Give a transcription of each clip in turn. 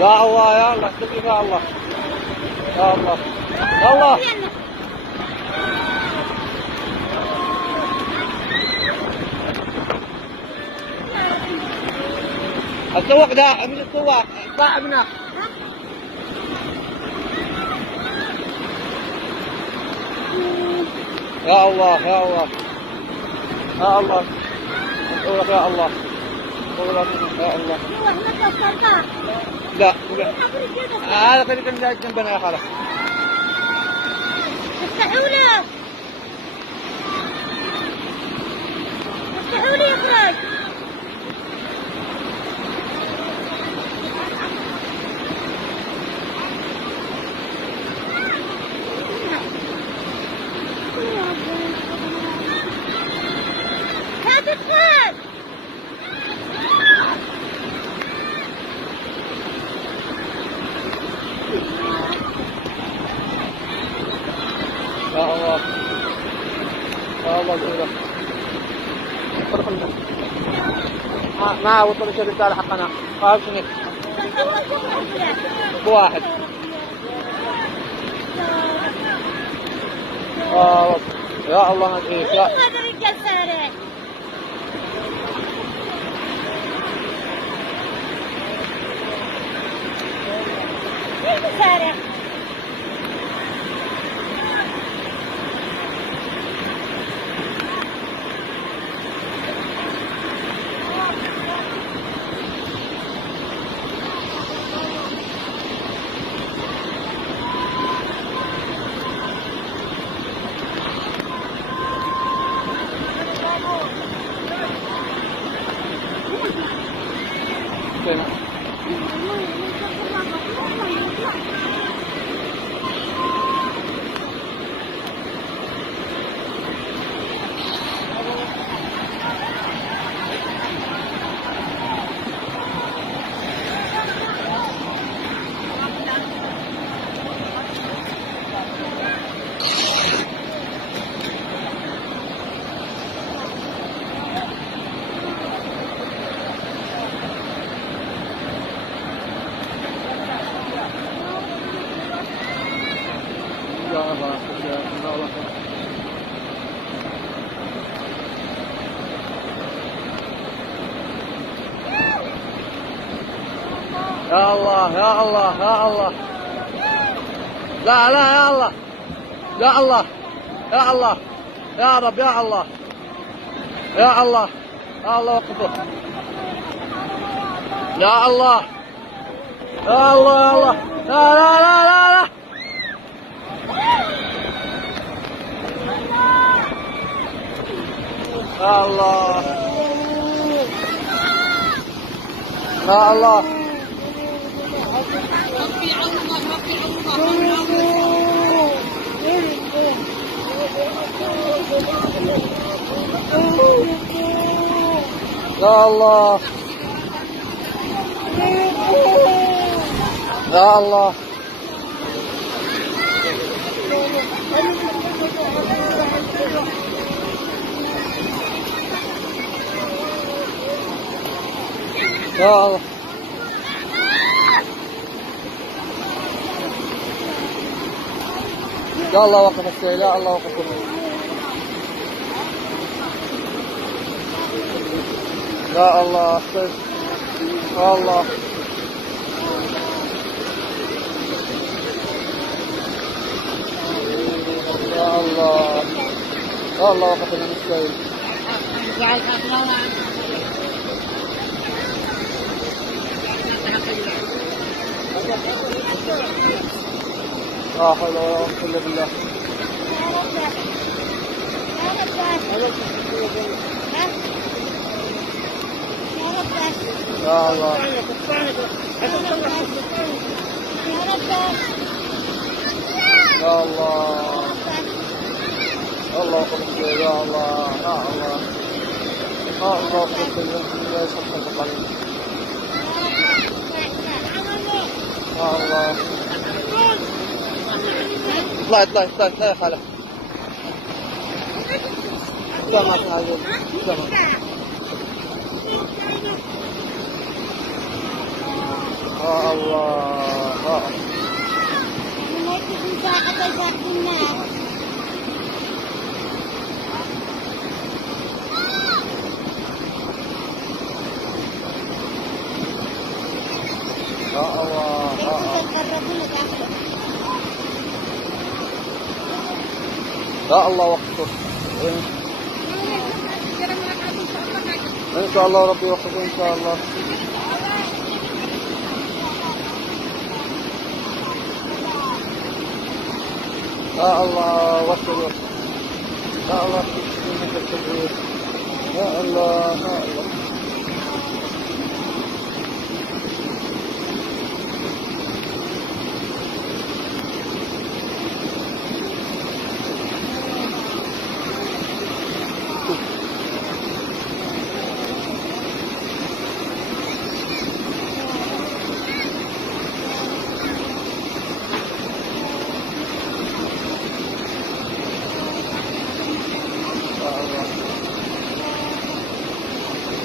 يا الله يا الله استقيم يا الله يا الله يا الله السواق ده من السواق اطلع منه يا الله يا الله يا الله السواق يا الله يا الله لا هذا خليك جنبنا يا خالد افتحوا له افتحوا لي يخرج لا تدخل يا الله يا الله جميلة ما وصل الشيء الرسالة حقنا هذا شنو واحد يا الله ما ادري هذا الرجال سارق كيف سارق يا الله يا الله يا الله لا لا يا الله يا الله يا الله يا رب يا الله يا الله يا الله وقفه يا الله يا الله يا الله لا لا لا لا لا يا الله يا الله يا الله يا الله يا الله يا الله وقف السيل يا الله وقف يا الله يا الله يا الله يا الله وقف السيل لا حول ولا قوة إلا بالله يا الله يا الله الله قدس يا الله يا الله الله قدس لا يسقط القلب يا الله اطلع يا خالة لا ما في هذا لا الله يا الله وقفه إن شاء الله ربي يوفقه إن شاء الله. يا الله وفقه يا الله يا الله يا الله.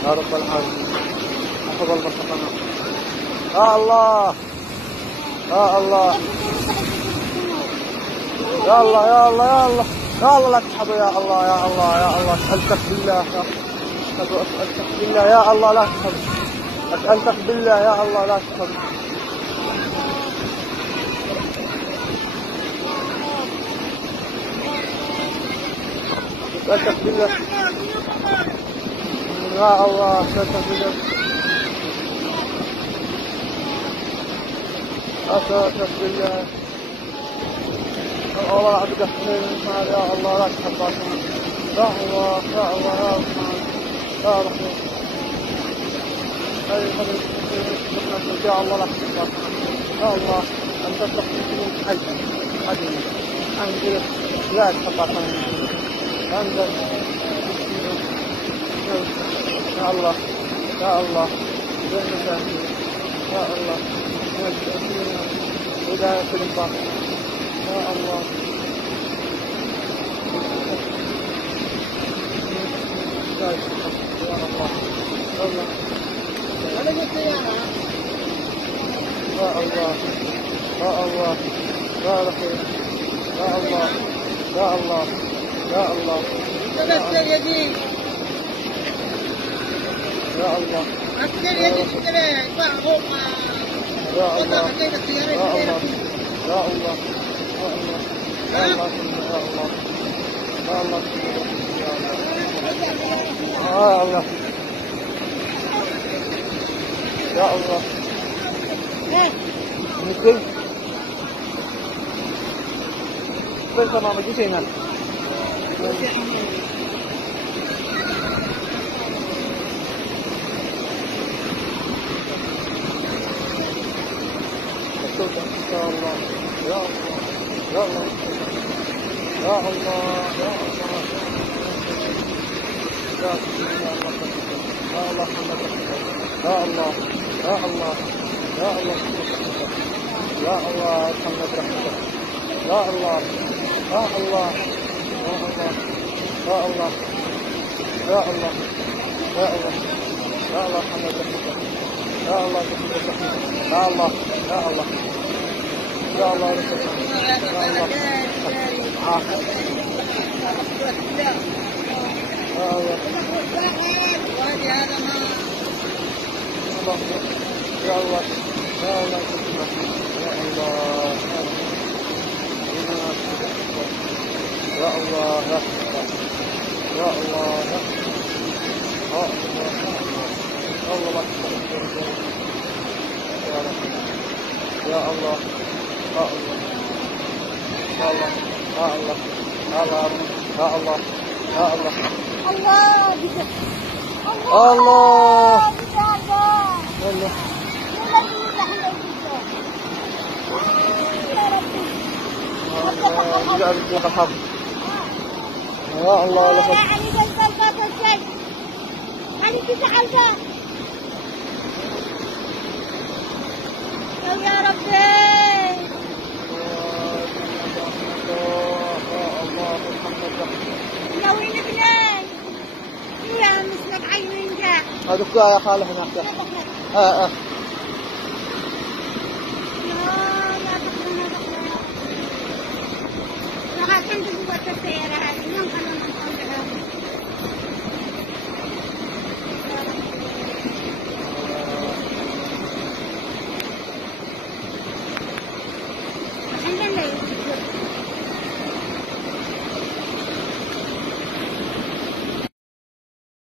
يا رب العالمين احفظ المرتقنا. يا الله يا الله يا الله يا الله يا الله يا الله لا تسحبوا يا الله يا الله يا الله اسألتك بالله اسألتك بالله يا الله لا تسحبوا اسألتك بالله يا الله لا تسحبوا اسألتك بالله يا الله اسألتك بالله اسألتك بالله الله عبد الحميد يا الله لا تحبك يا الله يا الله يا رحمن يا رحيم يا الله لا تحبك يا الله أنت تحبك حي حديث أنت لا تحبك أنت يا الله يا الله يا الله هداية الباطل يا الله يا الله يا الله يا الله يا رحيم يا الله يا الله يا الله يا الله يا الله يا الله يا الله يا الله يا الله يا الله يا الله مثل مثل ما مجيش هنا يا الله يا الله يا الله يا الله يا الله يا الله يا الله يا الله يا الله محمد رحمتك يا الله يا الله يا الله يا الله يا الله يا الله محمد رحمتك يا الله يا الله يا الله يا الله رحمتك يا الله يا الله يا الله يا الله يا الله يا الله يا الله يا الله لك يا ربي يا وين ابني يا مسلك عينين جاء هذا يا خاله هناك كثيرة.